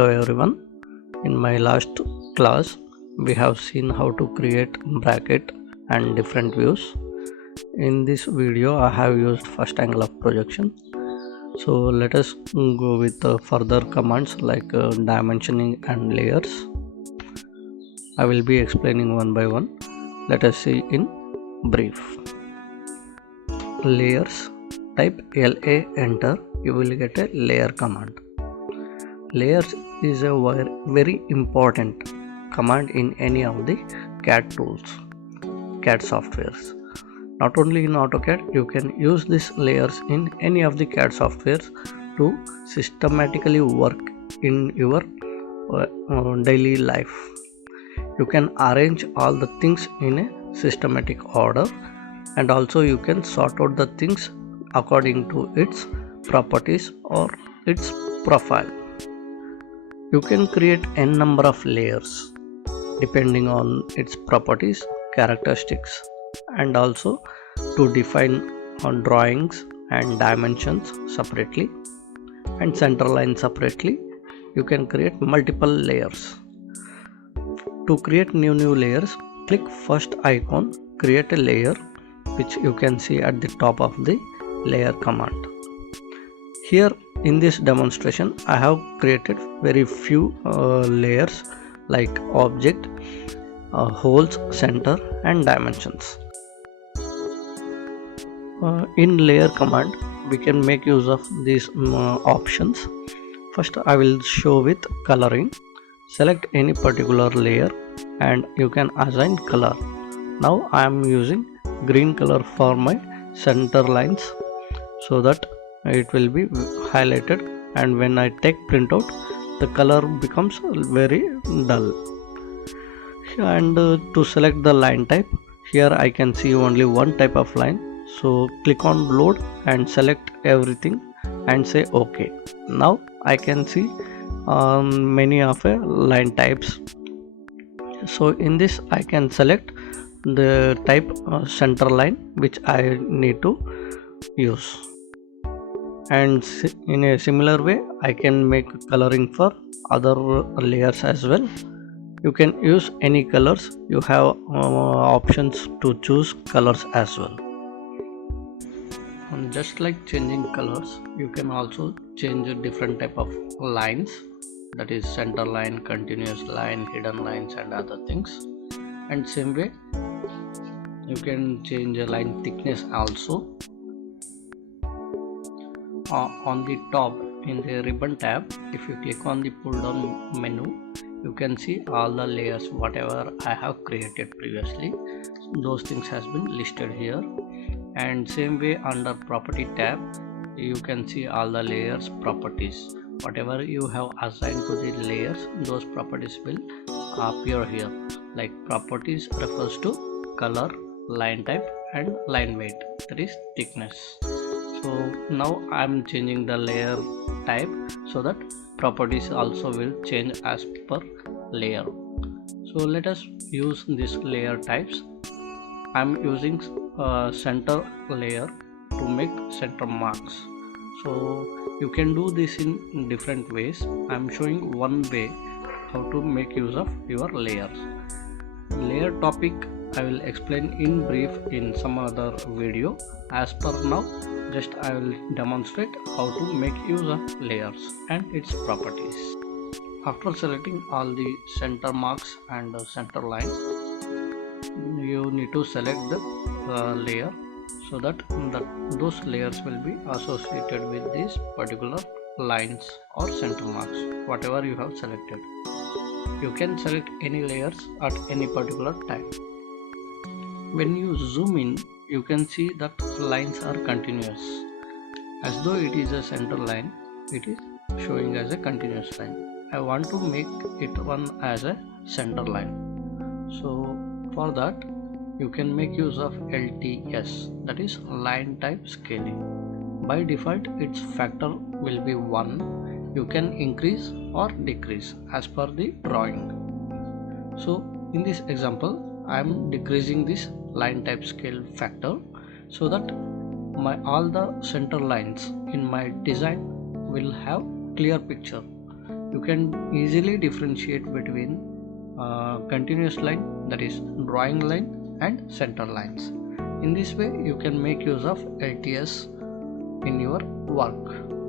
Hello everyone. In my last class we have seen how to create bracket and different views. In this video I have used first angle of projection. So let us go with further commands like dimensioning and layers. I will be explaining one by one. Let us see in brief. Layers, type LA, enter, you will get a layer command. Layers is a very important command in any of the CAD tools, CAD softwares. Not only in AutoCAD, you can use these layers in any of the CAD softwares to systematically work in your daily life. You can arrange all the things in a systematic order, and also you can sort out the things according to its properties or its profile. You can create n number of layers depending on its properties, characteristics, and also to define on drawings and dimensions separately and center line separately. You can create multiple layers. To create new layers, click first icon, create a layer, which you can see at the top of the layer command. Here in this demonstration I have created very few layers like object, holes, center and dimensions. In layer command we can make use of these options. First I will show with coloring. Select any particular layer and you can assign color. Now I am using green color for my center lines so that it will be highlighted, and when I take printout the color becomes very dull. And to select the line type, here I can see only one type of line, so click on load and select everything and say OK. Now I can see many of line types. So in this I can select the type center line which I need to use, and in a similar way I can make coloring for other layers as well. You can use any colors. You have options to choose colors as well. And just like changing colors, you can also change a different type of lines, that is center line, continuous line, hidden lines and other things. And same way you can change a line thickness also. On the top in the ribbon tab, if you click on the pull down menu, you can see all the layers whatever I have created previously. Those things has been listed here. And same way under property tab you can see all the layers properties. Whatever you have assigned to the layers, those properties will appear here. Like properties refers to color, line type and line weight, that is thickness. So now I am changing the layer type so that properties also will change as per layer. So let us use these layer types. I am using center layer to make center marks. So you can do this in different ways. I am showing one way how to make use of your layers. Layer topic I will explain in brief in some other video. As per now, just I will demonstrate how to make use of layers and its properties. After selecting all the center marks and the center line, you need to select the layer so that those layers will be associated with these particular lines or center marks, whatever you have selected. You can select any layers at any particular time. When you zoom in, you can see that lines are continuous. As though it is a center line, it is showing as a continuous line. I want to make it run as a center line. So for that you can make use of LTS, that is line type scaling. By default its factor will be 1. You can increase or decrease as per the drawing. So in this example I am decreasing this line type scale factor so that all the center lines in my design will have clear picture. You can easily differentiate between continuous line, that is drawing line, and center lines. In this way you can make use of LTS in your work.